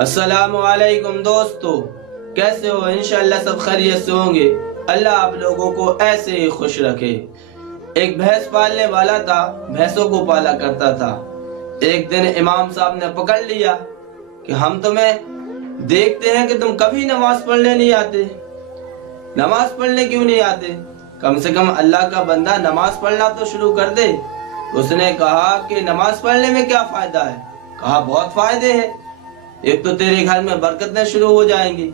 अस्सलाम वालेकुम दोस्तों, कैसे हो? इंशाअल्लाह सब खैरियत से होंगे। अल्लाह आप लोगों को ऐसे ही खुश रखे। एक भैंस पालने वाला था, भैंसों को पाला करता था। एक दिन इमाम साहब ने पकड़ लिया कि हम तुम्हें देखते हैं कि तुम कभी नमाज पढ़ने नहीं आते। नमाज पढ़ने क्यों नहीं आते? कम से कम अल्लाह का बंदा नमाज पढ़ना तो शुरू कर दे। उसने कहा कि नमाज पढ़ने में क्या फायदा है? कहा बहुत फायदे हैं। एक तो तेरे घर में बरकतें शुरू हो जाएंगी,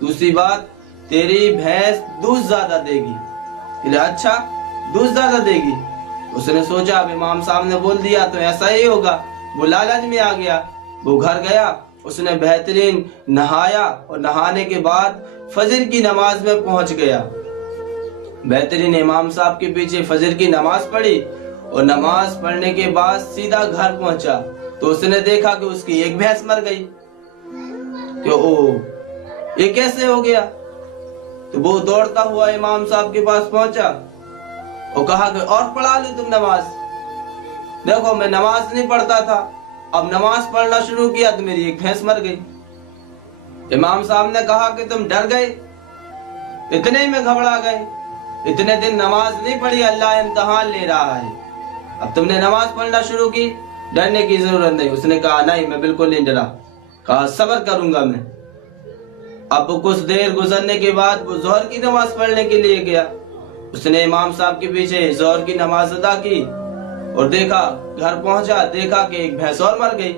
दूसरी बात तेरी भैंस दूध ज्यादा देगी। अच्छा, दूध ज्यादा देगी? उसने सोचा अब इमाम साहब ने बोल दिया तो ऐसा ही होगा। वो लालच में आ गया। वो घर गया, उसने बेहतरीन नहाया और नहाने के बाद फजर की नमाज में पहुंच गया। बेहतरीन इमाम साहब के पीछे फजर की नमाज पढ़ी और नमाज पढ़ने के बाद सीधा घर पहुंचा तो उसने देखा कि उसकी एक भैंस मर गई। कि ओ, ये कैसे हो गया? तो वो दौड़ता हुआ इमाम साहब के पास पहुंचा और कहा कि और पढ़ा लो तुम नमाज। देखो मैं नमाज नहीं पढ़ता था, अब नमाज पढ़ना शुरू किया तो मेरी एक भैंस मर गई। इमाम साहब ने कहा कि तुम डर गए, इतने ही में घबरा गए। इतने दिन नमाज नहीं पढ़ी, अल्लाह इम्तिहान ले रहा है, अब तुमने नमाज पढ़ना शुरू की, डरने की जरूरत नहीं। उसने कहा नहीं, मैं बिल्कुल नहीं डरा। कहा सब्र करूंगा मैं। अब कुछ देर गुजरने के बाद वो जोहर की नमाज पढ़ने के लिए गया। उसने इमाम साहब के पीछे जोहर की नमाज अदा की और देखा, घर पहुंचा, देखा कि एक भैंस और मर गई।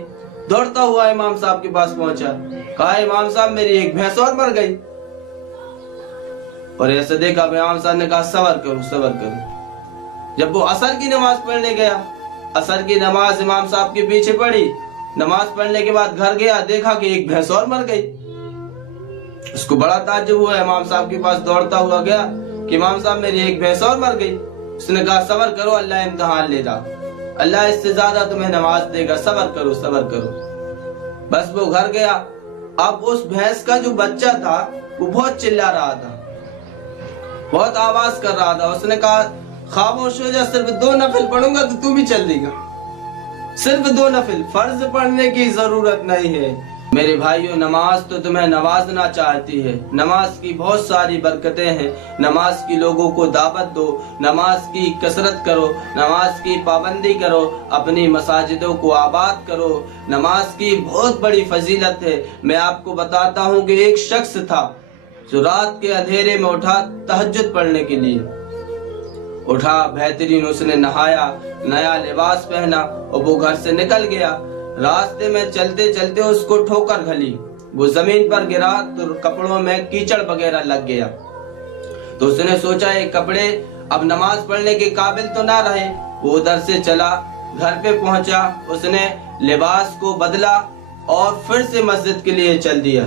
दौड़ता हुआ इमाम साहब के पास पहुंचा, कहा इमाम साहब मेरी एक भैंस और मर गई। और ऐसे देखा, इमाम साहब ने कहा सब्र करो सब्र करो। जब वो असर की नमाज पढ़ने गया, असर की नमाज इमाम साहब के पीछे पढ़ी। नमाज पढ़ने के बाद घर गया, देखा कि एक भैंस और मर गई। उसको बड़ा ताज्जुब हुआ। इमाम साहब के पास दौड़ता हुआ गया कि इमाम साहब मेरी एक भैंस और मर गई। उसने कहा सब्र करो, अल्लाह इम्तिहान ले रहा, अल्लाह इससे ज्यादा तुम्हें नमाज देगा, सब्र करो सब्र करो। बस वो घर गया। अब उस भैंस का जो बच्चा था वो बहुत चिल्ला रहा था, बहुत आवाज कर रहा था। उसने कहा खामोश हो जा, सिर्फ 2 नफिल पढ़ूंगा तो तू भी चल देगा। सिर्फ 2 नफिल, फर्ज पढ़ने की जरूरत नहीं है। मेरे भाइयों, नमाज तो तुम्हें नवाजना चाहती है। नमाज की बहुत सारी बरकतें हैं। नमाज की लोगों को दावत दो, नमाज की कसरत करो, नमाज की पाबंदी करो, अपनी मसाजिदों को आबाद करो। नमाज की बहुत बड़ी फजीलत है। मैं आपको बताता हूँ कि एक शख्स था जो रात के अंधेरे में उठा तहज्जुद पढ़ने के लिए। उठा, बेहतरीन उसने नहाया, नया लिबास पहना और वो घर से निकल गया। रास्ते में चलते चलते उसको ठोकर खली, वो जमीन पर गिरा तो कपड़ों में कीचड़ वगैरह लग गया। तो उसने सोचा ये कपड़े अब नमाज पढ़ने के काबिल तो ना रहे। वो उधर से चला, घर पे पहुंचा, उसने लिबास को बदला और फिर से मस्जिद के लिए चल दिया।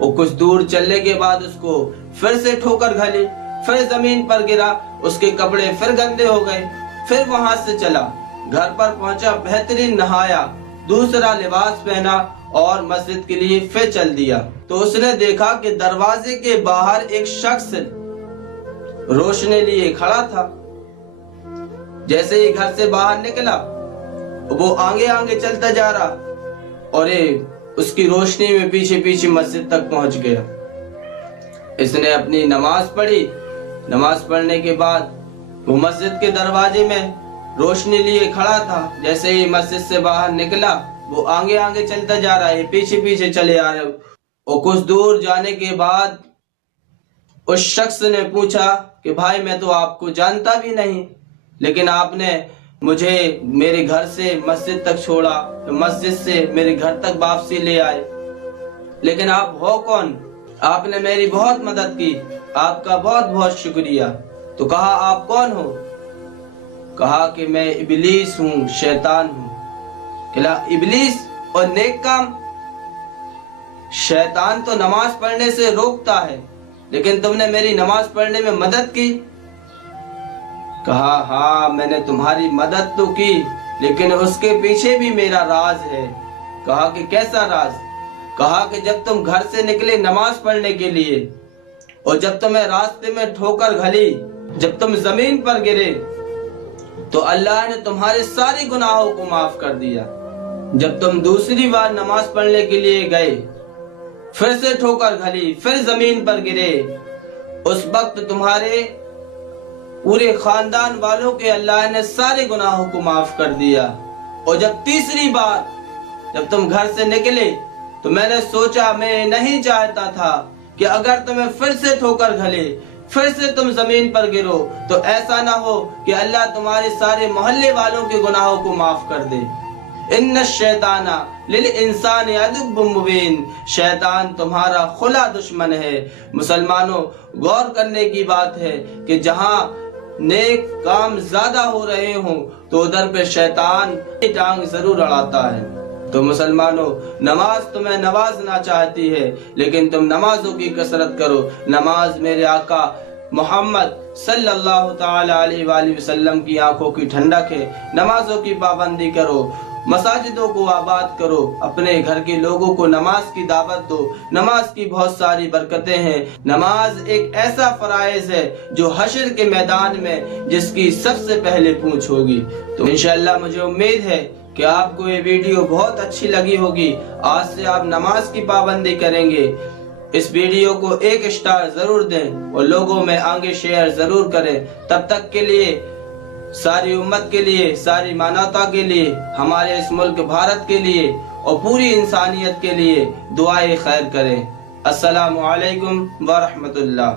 वो कुछ दूर चलने के बाद उसको फिर से ठोकर खली, फिर जमीन पर गिरा, उसके कपड़े फिर गंदे हो गए। फिर वहां से चला, घर पर पहुंचा, बेहतरीन नहाया, दूसरा लिबास पहना और मस्जिद के लिए फिर चल दिया। तो उसने देखा कि दरवाजे के बाहर एक शख्स रोशनी लिए खड़ा था। जैसे ही घर से बाहर निकला, वो आगे आगे चलता जा रहा और उसकी रोशनी में पीछे पीछे मस्जिद तक पहुंच गया। इसने अपनी नमाज पढ़ी। नमाज पढ़ने के बाद वो मस्जिद के दरवाजे में रोशनी लिए खड़ा था। जैसे ही मस्जिद से बाहर निकला, वो आगे आगे चलता जा रहा है, पीछे पीछे चले आ रहे। और कुछ दूर जाने के बाद उस शख्स ने पूछा कि भाई मैं तो आपको जानता भी नहीं, लेकिन आपने मुझे मेरे घर से मस्जिद तक छोड़ा, मस्जिद से मेरे घर तक वापसी ले आए, लेकिन आप हो कौन? आपने मेरी बहुत मदद की, आपका बहुत बहुत शुक्रिया। तो कहा आप कौन हो? कहा कि मैं इबलीस हूँ, शैतान हूँ। कहला इबलीस और नेक काम? शैतान तो नमाज पढ़ने से रोकता है, लेकिन तुमने मेरी नमाज पढ़ने में मदद की। कहा हाँ मैंने तुम्हारी मदद तो की, लेकिन उसके पीछे भी मेरा राज है। कहा कि कैसा राज? कहा कि जब तुम घर से निकले नमाज पढ़ने के लिए और जब तुम्हें रास्ते में ठोकर घली, जब तुम जमीन पर गिरे तो अल्लाह ने तुम्हारे सारे गुनाहों को माफ कर दिया। जब तुम दूसरी बार नमाज पढ़ने के लिए गए پھر سے ٹھوکر کھلی، پھر زمین پر گرے، اس وقت تمہارے پورے خاندان والوں کے اللہ نے سارے گناہوں کو معاف کر دیا۔ اور جب تیسری بار جب تم گھر سے نکلے تو میں نے سوچا، میں نہیں چاہتا تھا کہ اگر تمہیں پھر سے ٹھوکر کھلے، پھر سے تم زمین پر گرو، تو ایسا نہ ہو کہ اللہ تمہارے سارے محلے والوں کے گناہوں کو معاف کر دے۔ ان الشیطان للانسان عدو مبین، شیطان تمہارا کھلا دشمن ہے۔ مسلمانوں، غور کرنے کی بات ہے کہ جہاں نیک کام زیادہ ہو رہے ہوں تو ادھر پہ شیطان ٹانگ ضرور اڑاتا ہے۔ تو مسلمانوں، نماز تمہیں نوازنا چاہتی ہے، لیکن تم نمازوں کی کثرت کرو۔ نماز میرے آقا محمد صلی اللہ تعالی علیہ وآلہ وسلم کی آنکھوں کی ٹھنڈک ہے۔ نمازوں کی پابندی کرو، مساجدوں کو آباد کرو، اپنے گھر کے لوگوں کو نماز کی دعوت دو۔ نماز کی بہت ساری برکتیں ہیں۔ نماز ایک ایسا فرائض ہے جو حشر کے میدان میں جس کی سب سے پہلے پوچھ ہوگی۔ تو انشاءاللہ مجھے امید ہے کہ آپ کو یہ ویڈیو بہت اچھی لگی ہوگی۔ آج سے آپ نماز کی پابندی کریں گے۔ اس ویڈیو کو 1 اسٹار ضرور دیں اور لوگوں میں آگے شیئر ضرور کریں۔ تب تک کے لیے ساری امت کے لیے، ساری مانوتا کے لیے، ہمارے اس ملک بھارت کے لیے اور پوری انسانیت کے لیے دعائیں خیر کریں۔ السلام علیکم ورحمۃ اللہ۔